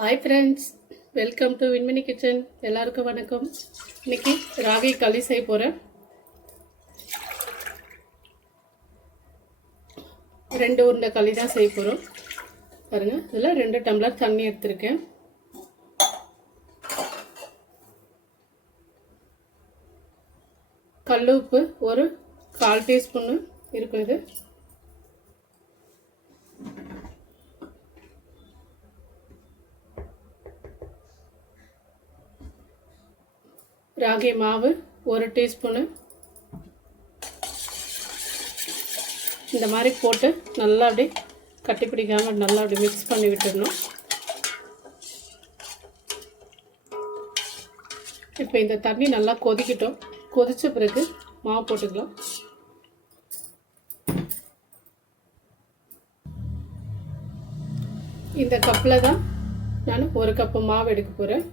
Hi friends, welcome to Vinmini kitchen. எல்லாருக்கும் வணக்கம். இன்னைக்கு ராகி களி செய்ய போகிறேன். 2 உருண்டை களி தான் செய்ய போகிறோம். பாருங்கள், இதில் 2 டம்ளர் தண்ணி எடுத்திருக்கேன். கல் உப்பு ஒரு 1/4 டீஸ்பூன்னு இருக்கும். இது ராகி மாவு 1 டீஸ்பூனு. இந்த மாதிரி போட்டு நல்லா அப்படி கட்டி பிடிக்காமல் நல்லா அப்படி மிக்ஸ் பண்ணி விட்டுடணும். இப்போ இந்த தண்ணி நல்லா கொதிக்கட்டும். கொதித்த பிறகு மாவு போட்டுக்கலாம். இந்த கப்பில் தான் நான் 1 கப்பு மாவு எடுக்க போகிறேன்.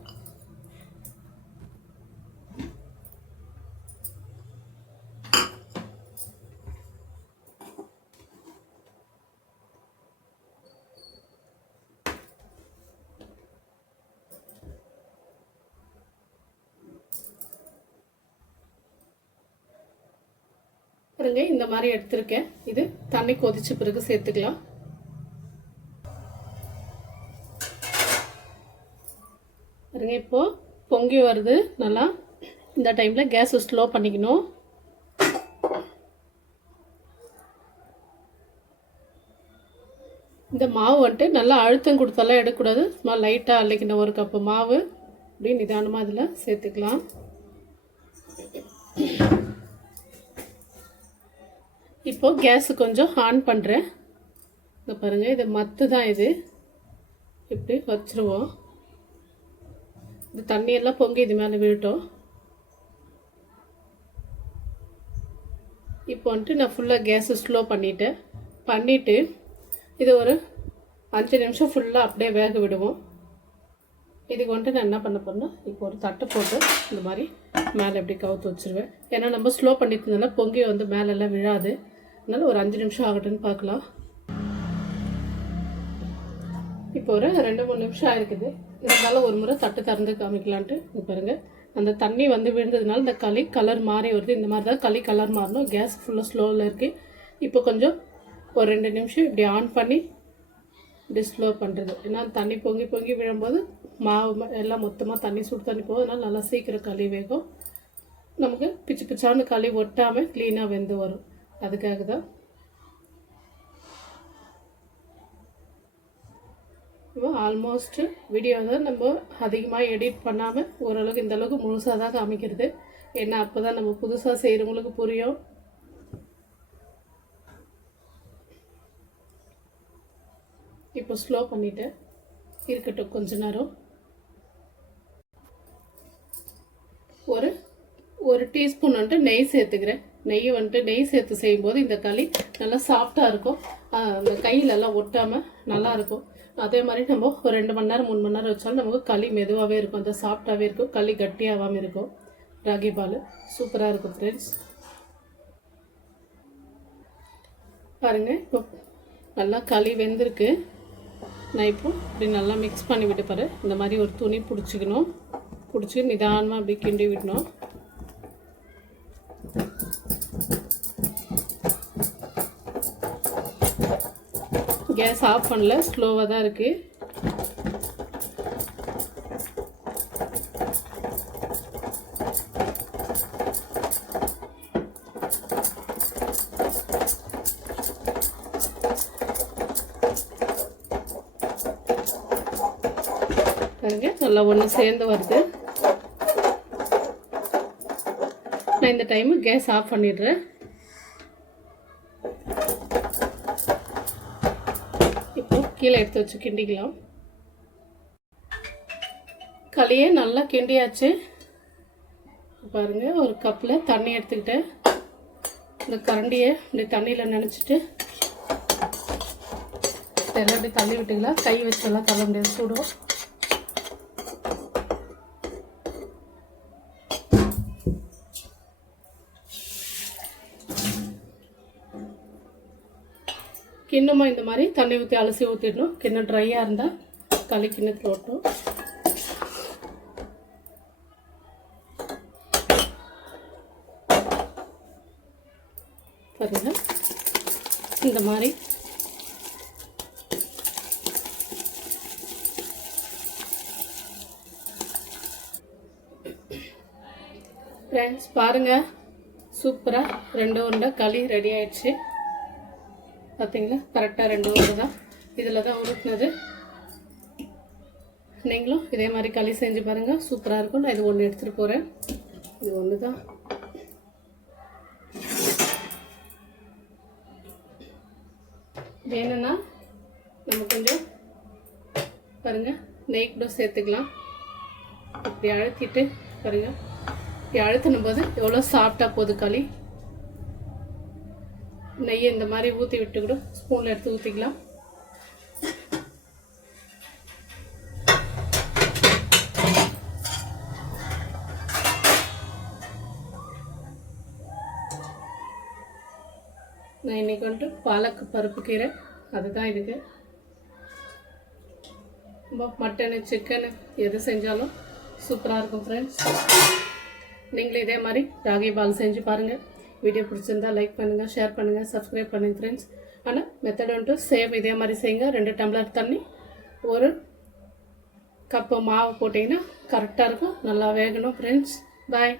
பாருங்க, இந்த மாதிரி எடுத்திருக்கேன். இது தண்ணி கொதிச்ச பிறகு சேர்த்துக்கலாம். பாருங்க, இப்போ பொங்கி வருது நல்லா. இந்த டைமில் கேஸை ஸ்லோ பண்ணிக்கணும். இந்த மாவு வந்துட்டு நல்லா அழுத்தம் கொடுத்தாலாம் எடுக்கக்கூடாது. சும்மா லைட்டாக அள்ளிக்கணும். 1 கப்பு மாவு அப்படி நிதானமாக இதில் சேர்த்துக்கலாம். இப்போது கேஸு கொஞ்சம் ஆன் பண்ணுறேன். இங்கே பாருங்கள், இது மத்து தான். இது இப்படி வச்சுருவோம். இந்த தண்ணியெல்லாம் பொங்கி இது மேலே விழட்டும். இப்போ வந்துட்டு நான் ஃபுல்லாக கேஸை ஸ்லோ பண்ணிவிட்டு இது ஒரு 5 நிமிஷம் ஃபுல்லாக அப்படியே வேக விடுவோம். இதுக்கு வந்துட்டு நான் என்ன பண்ண போறேன்னா, இப்போ ஒரு தட்டை போட்டு இந்த மாதிரி மேலே எப்படி கவுத்து வச்சுருவேன். ஏன்னா நம்ம ஸ்லோ பண்ணிட்டதுனால பொங்கி வந்து மேலெல்லாம் விழாது. அதனால் ஒரு 5 நிமிஷம் ஆகட்டும்னு பார்க்கலாம். இப்போ ஒரு 2-3 நிமிஷம் ஆயிருக்குது. இருந்தாலும் ஒரு முறை தட்டு திறந்து காமிக்கலான்ட்டு. பாருங்கள், அந்த தண்ணி வந்து விழுந்ததுனால இந்த களி கலர் மாறி வருது. இந்த மாதிரி தான் களி கலர் மாறணும். கேஸ் ஃபுல்லாக ஸ்லோவில் இருக்குது. இப்போ கொஞ்சம் ஒரு 2 நிமிஷம் இப்படி ஆன் பண்ணி இப்படி ஸ்லோ பண்ணுறது. ஏன்னா தண்ணி பொங்கி விழும்போது மாவு எல்லாம் மொத்தமாக தண்ணி சுடு தண்ணி போகும். அதனால் நல்லா சீக்கிரம் களி வேகும். நமக்கு பிச்சான களி ஒட்டாமல் க்ளீனாக வெந்து வரும். அதுக்காக தான். இப்போ ஆல்மோஸ்ட்டு வீடியோ தான் நம்ம அதிகமாக எடிட் பண்ணாமல் ஓரளவுக்கு இந்தளவுக்கு முழுசாக தான் காமிக்கிறது. ஏன்னா அப்போ தான் நம்ம புதுசாக செய்கிறவங்களுக்கு புரியும். இப்போ ஸ்லோ பண்ணிவிட்டு இருக்கட்டும் கொஞ்ச நேரம். ஒரு டீஸ்பூன் வந்துட்டு நெய் சேர்த்துக்கிறேன். நெய் சேர்த்து செய்யும்போது இந்த களி நல்லா சாஃப்டாக இருக்கும். அந்த கையிலெல்லாம் ஒட்டாமல் நல்லாயிருக்கும். அதே மாதிரி நம்ம ஒரு 2 மணி நேரம் 3 மணி நேரம் வச்சாலும் நமக்கு களி மெதுவாகவே இருக்கும். அந்த சாஃப்டாகவே இருக்கும். களி கட்டியாகாமல் இருக்கும். ராகி பால் சூப்பராக இருக்கும் ஃப்ரெண்ட்ஸ். பாருங்கள், இப்போ நல்லா களி வெந்திருக்கு. நான் இப்போ இப்படி நல்லா மிக்ஸ் பண்ணி விட்டு பாரு. இந்த மாதிரி ஒரு துணி பிடிச்சி நிதானமாக அப்படி கிண்டி விடணும். கேஸ் ஆஃப் பண்ணல, ஸ்லோவாக தான் இருக்குது. பாருங்க, நல்லா ஒன்று சேர்ந்து வருது. நான் இந்த டைமு கேஸ் ஆஃப் பண்ணிடுறேன். இப்போ கீழே எடுத்து வச்சு கிண்டிக்கலாம். களியே நல்லா கிண்டியாச்சு. பாருங்கள், ஒரு கப்பில் தண்ணி எடுத்துக்கிட்டேன். இந்த கரண்டியை இப்படி தண்ணியில் நினச்சிட்டு எல்லாம் இப்படி தள்ளி விட்டுக்கலாம். கை வச்செல்லாம் தள்ள முடியாது, சூடும். கிண்ணமாக இந்த மாதிரி தண்ணி ஊற்றி அலசி ஊற்றிடணும். கிண்ணம் ட்ரையாக இருந்தால் களி கிண்ணத்தில் ஓட்டும். பாருங்க இந்த மாதிரி ஃப்ரெண்ட்ஸ் பாருங்கள், சூப்பராக 2 உருண்டை களி ரெடி ஆயிடுச்சு. பார்த்தீங்களா, கரெக்டாக 2 உருண்டை தான் இதில் தான் உருட்டினது. நீங்களும் இதே மாதிரி களி செஞ்சு பாருங்கள், சூப்பராக இருக்கும். நான் இது ஒன்று எடுத்துகிட்டு போகிறேன். இது ஒன்று தான். வேணும்னா நம்ம கொஞ்சம் பாருங்கள் நெய் கூட சேர்த்துக்கலாம். இப்படி அழுத்திட்டு பாருங்கள், இப்படி அழுத்தினும் போது எவ்வளோ சாஃப்டாக போகுது களி. நெய்யை இந்த மாதிரி ஊற்றி விட்டு கூட ஸ்பூனில் எடுத்து ஊற்றிக்கலாம். நான் இன்றைக்கி வந்துட்டு பாலக்கு பருப்பு கீரை அதுதான் இதுக்கு. மட்டனு சிக்கனு எது செஞ்சாலும் சூப்பராக இருக்கும் ஃப்ரெண்ட்ஸ். நீங்களும் இதே மாதிரி ராகி பால் செஞ்சு பாருங்கள். வீடியோ பிடிச்சிருந்தா லைக் பண்ணுங்கள், ஷேர் பண்ணுங்கள், சப்ஸ்கிரைப் பண்ணுங்கள் ஃப்ரெண்ட்ஸ். ஆனால் மெத்தட் வந்துட்டு சேம் இதே மாதிரி செய்யுங்க. 2 டம்ளர் தண்ணி, 1 கப்பு மாவு போட்டிங்கன்னா கரெக்டாக இருக்கும். நல்லா வேகணும் ஃப்ரெண்ட்ஸ். பாய்.